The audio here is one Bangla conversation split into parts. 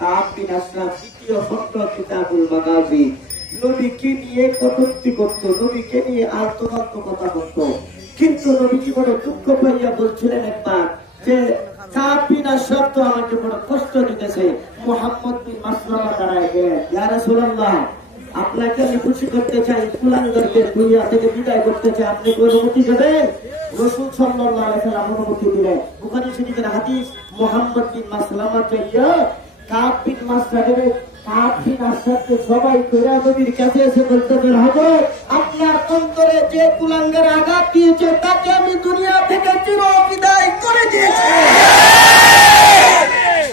কাব বিন আশরাফ দ্বিতীয় খণ্ড কিতাবুল মাগাজি নবীকে নিয়ে কটূক্তি করত, নবীকে নিয়ে আলতোফালতো কথা বলত। কিন্তু নবীজি বড় দুঃখ পাইয়া বলছিলেন একবার যে কাব বিন আশরাফ তো আমাকে বড় কষ্ট দিতেছে। মুহাম্মদ বিন মাসলামা দাঁড়ায় গেলেন, ইয়া রাসূলুল্লাহ আপনাকে আমি খুশি করতে চাই, কুলাঙ্গারকে দুনিয়া থেকে বিদায় করতে চাই, আপনি কি অনুমতি দেবেন? রাসূল সাল্লাল্লাহু আলাইহি ওয়াসাল্লাম অনুমতি দিলেন। বুখারী শরীফের হাদিস, মুহাম্মদ বিন মাসলামা চাইয়া কাব বিন আশরাফকে সবাই কইরা নবীর কাছে এসে বলতেছেন, হযরত আপনার অন্তরে যে কুলাঙ্গার আঘাত দিয়েছে তাকে আমি দুনিয়া থেকে চির বিদায় করে দিয়েছি।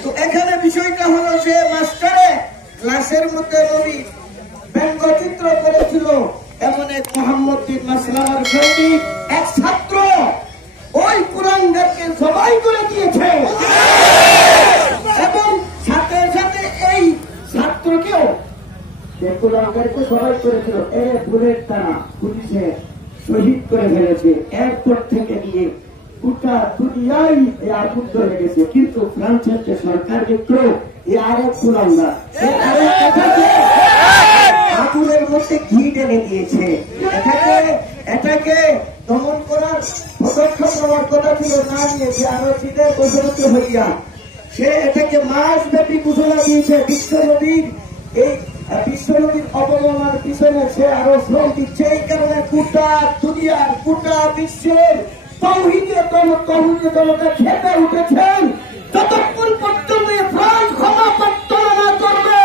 তো এখানে বিষয়টা হলো সে মাস্টারে ক্লাসের মধ্যে নবী ব্যঙ্গচিত্র করেছিল। এমন এক মুহাম্মদ বিন মাসলামার সৈনিক এক ছাত্র ওই কুলাঙ্গারকে সবাই করে দিয়েছে এবং সাথে সাথে এই ছাত্রকেও যে কুলাঙ্গারকে সবাই করেছিল এর বুলেট দ্বারা পুলিশে শহীদ করে ফেলেছে। এরপর থেকে নিয়ে গোটা দুনিয়ায় এই আগুন ধরে গেছে। কিন্তু ফ্রান্সের যে সরকার দেখলো এ আরেক কুলাঙ্গার, আগুনের মধ্যে ঘি ঢেলে দিয়েছে। এটাকে দমন করার পদক্ষেপ নেওয়ার কথা ছিল, না নিয়েছে আরো শীতের বসরত হইয়া সে এটাকে মাস ব্যাপী ঘোষণা দিয়েছে। বিশ্বনবীর অবমাননার পিছনে সে আরো শ্রম দিচ্ছে। এই কারণে গোটা দুনিয়ার গোটা বিশ্বের তাওহীদের জনতা খেপে উঠেছেন। যতক্ষণ পর্যন্ত ফ্রান্স ক্ষমা প্রার্থনা না করবে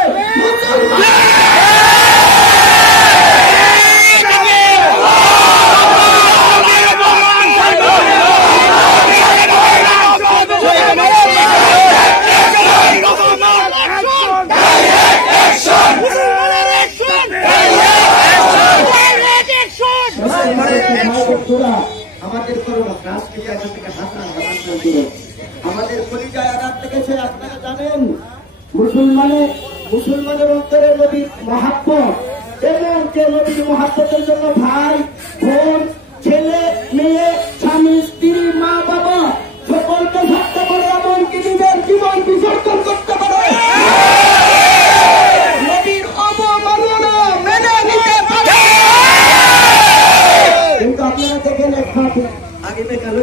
আমাদের করোনা আমাদের পরিচয় আঘাত লেগেছে। আপনারা জানেন মুসলমানের অন্তরে নবীর মহাব্বত এবং যে নবীর মহাব্বতের জন্য ভাই বোন ছেলে মেয়ে স্বামী স্ত্রী মা বাবা সকলকে থাকতে পারে, এমনকি নিজের জীবন বিসর্জন করতে পারে। নবীর অবমাননা মেনে নিতে পারে। কিন্তু আপনারা দেখেন আগে বেকার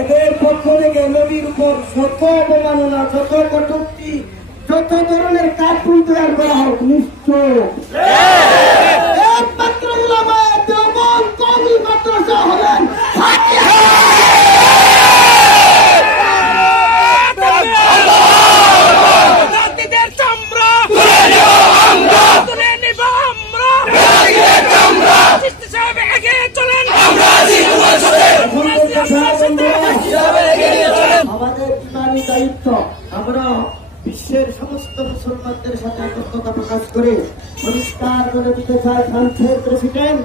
এদের পক্ষ থেকে নবীর উপর যত অবমাননা, যত কটূক্তি, যত ধরনের কার্টুন তৈরি করা হোক নিশ্চয় একমাত্র উলামায়ে দেওবন্দ কওমি মাদ্রাসা হলেন আমাদের ইমানি দায়িত্ব। আমরা বিশ্বের সমস্ত মুসলমানদের সাথে একতা প্রকাশ করে পরিষ্কার করে দিতে চাই, ফ্রান্সের প্রেসিডেন্ট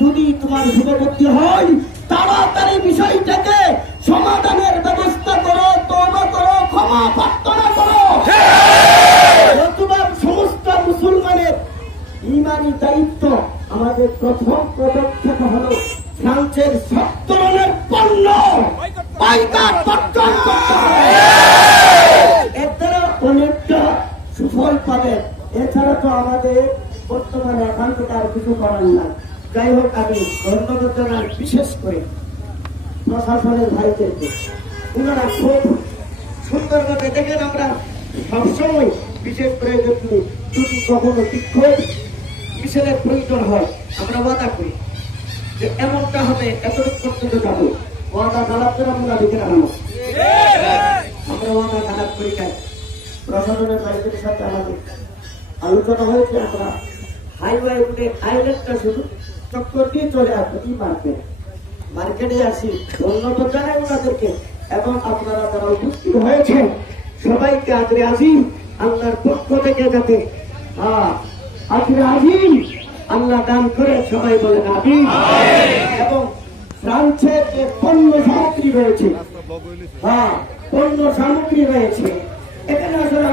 যদি তোমার শুভবুদ্ধি হয় তাড়াতাড়ি বিষয়টাকে সমাধানের ব্যবস্থা করো, তওবা করো, ক্ষমা প্রার্থনা করো। সমস্ত মুসলমানের ইমানি দায়িত্ব। আমাদের প্রথম পদক্ষেপ হলো ফ্রান্সের সব ধরনের পণ্য বয়কট করতে হবে। এর দ্বারা অনেকটা সুফল পাবেন। এছাড়া তো আমাদের বর্তমানে এখন থেকে আর কিছু করার নাই। যাই হোক, আমি ধন্যবাদ জানাই বিশেষ করে প্রশাসনের ভাইদেরকে। ওনারা খুব সুন্দরভাবে দেখেন। আমরা সবসময় বিশেষ করে যদি কখনো বিক্ষোভ মিছিলের প্রয়োজন হয় আমরা ওয়াদা করি যে এমনটা হবে, এতটুকু পর্যন্ত যাবো। ওয়াদা খারাপ করে আমরা লিখে রাখবো। আমরা ওয়াদা খারাপ করি খাই। প্রশাসনের ভাইদের সাথে আমাদের আলোচনা হয়েছে। আমরা হাইওয়ে রুটে আইল্যান্ডটা শুধু চক্কর দিয়ে চলে আসবো। কি মার্কেটে আসি। ধন্যবাদ জানাই ওনাদেরকে এবং আপনারা যারা উপস্থিত হয়েছেন সবাইকে আজরে আজিম আল্লাহর পক্ষ থেকে যাতে আজরে আজিম আল্লাহ দান করে সবাই বলেন আমিন। এবং ফ্রান্সের যে পণ্য সামগ্রী রয়েছে, পণ্য সামগ্রী রয়েছে, এখানে আসলে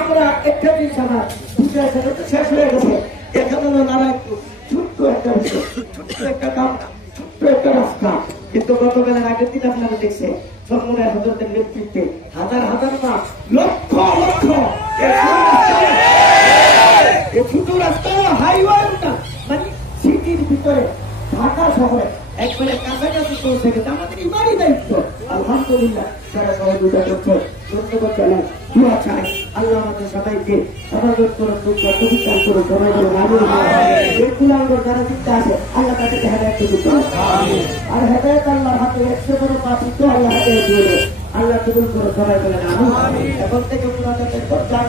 আমরা একটা জিনিস আমার বুঝে শেষ হয়ে গেছে। এখানে নানা ছোট্ট একটা বিষয়, ছোট্ট একটা কাম, ছোট্ট একটা রাস্তা কিন্তু গতকালের আগের দিন আপনারা দেখছে সর্বময় হজরতের নেতৃত্বে হাজার হাজার না লক্ষ লক্ষ ছোট রাস্তা হাইওয়ে না মানে সিটির ভিতরে ঢাকা শহরে একবারে কাছাকাছি পৌঁছে গেছে আমাদের ইমানই দায়িত্ব। আলহামদুলিল্লাহ যারা সহযোগিতা করছে ধন্যবাদ জানাই, দোয়া চাই আল্লাহ আমাদের সবাইকে সমাজের করে বিচার করে সবাই যারা চিন্তা আছে আল্লাহ তাদেরকে হেদায়ত দিতে আর হেদায়ত আল্লাহর হাতে 100 বড় পাপিত আল্লাহ হাতে দিয়ে আল্লাহ কবুল করে সবাই বলেন আমিন। এখন থেকে পুরাতনের পর চার